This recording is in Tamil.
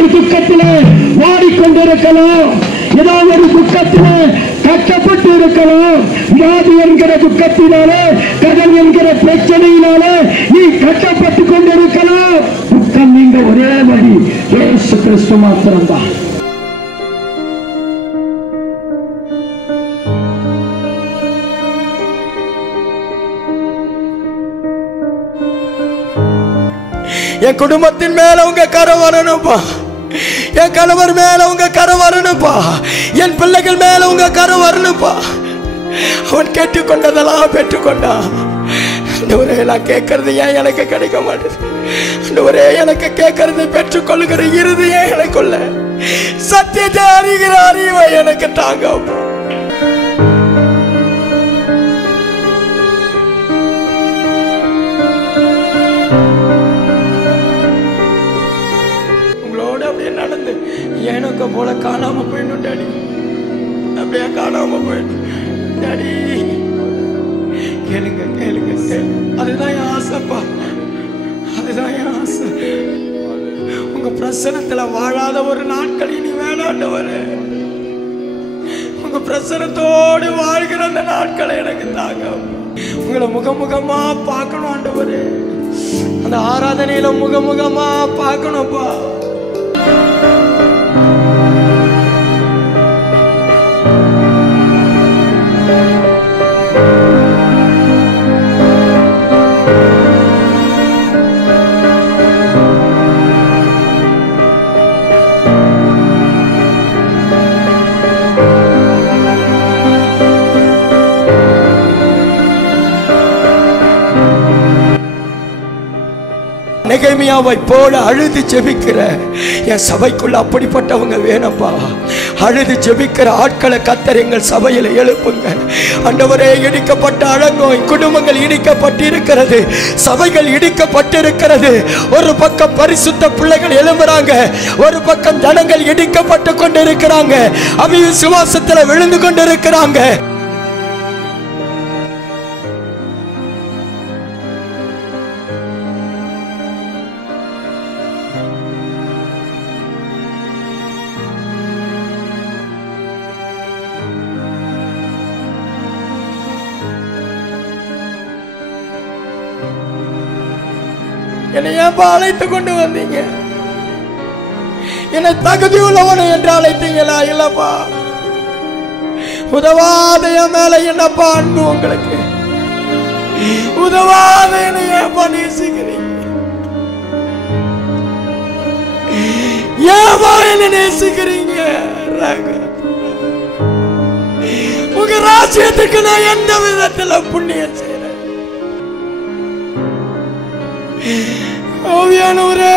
ஒரு துக்கத்திலே வாடிக்கொண்டிருக்கலாம், ஏதோ ஒரு துக்கத்திலே கட்டப்பட்டு இருக்கலாம். வியாதி என்கிற துக்கத்தினாலே, கடன் என்கிற பிரச்சனையினாலே நீ கட்டப்பட்டு கொண்டிருக்கலாம். துக்கம் நீங்க ஒரே வழி, இயேசு கிறிஸ்து மாத்திரம்தான். என் குடும்பத்தின் மேல உங்க கரம் வரணும்பா, என் கணவர் மேல உங்க கரம் வரணும்பா, என் பிள்ளைகள் மேல உங்க கரம் வரணும்பா. அவன் கேட்டுக்கொண்டதெல்லாம் பெற்றுக்கொண்டான். ஆண்டவரே, நான் கேட்கறது ஏன் எனக்கு கிடைக்க மாட்டேது? ஆண்டவரே, எனக்கு கேட்கறது பெற்றுக்கொள்கிற இருதயம் எனக்குள்ள சத்தியத்தை அறிகிற அறிவை எனக்கு தாங்க. நடந்து எனக்கு போல காணாம போயிடும் டாடி, அப்படியே காணாம போயிடும் டாடி. கேளுங்க கேளுங்க, அதுதான் என் ஆசைப்பா, அதுதான் என் ஆசை. உங்க பிரசனத்துல வாழாத ஒரு நாட்கள் இனி வேணாண்டவரே, உங்க பிரசனத்தோடு வாழ்கிற அந்த நாட்களை எனக்கு தாங்க. உங்களை முகமுகமா பார்க்கணும் ஆண்டவரே, அந்த ஆராதனையில முகமுகமா பார்க்கணும்ப்பா. நெகேமியாவை போல அழுது ஜெபிக்கிற என் சபைக்குள்ள அப்படிப்பட்டவங்க வேணும்பா. அழுது ஜெபிக்கிற ஆட்களை கர்த்தர் எங்கள் சபையில் எழுப்புங்க. ஆண்டவரே, இடிக்கப்பட்ட அடங்கும் குடும்பங்கள் இடிக்கப்பட்டு இருக்கிறது, சபைகள் இடிக்கப்பட்டிருக்கிறது. ஒரு பக்கம் பரிசுத்த பிள்ளைகள் எழும்புறாங்க, ஒரு பக்கம் ஜனங்கள் இடிக்கப்பட்டு கொண்டிருக்கிறாங்க, அவிசுவாசத்தில் விழுந்து கொண்டிருக்கிறாங்க. என்னை ஏன்பா அழைத்து கொண்டு வந்தீங்க? என்னை தகுதி உள்ளவனை என்று அழைத்தீங்களா? இல்லப்பா, உதவாத என் மேல என்னப்பா அன்பு உங்களுக்கு? உதவாத என்னை ஏன்பா நேசிக்கிறீங்க? ஏன்பா என்ன நேசிக்கிறீங்க? உங்க ராஜ்யத்துக்கு நான் எந்த விதத்துல புண்ணியம் செய்யறேன்? ஓவியானவரே,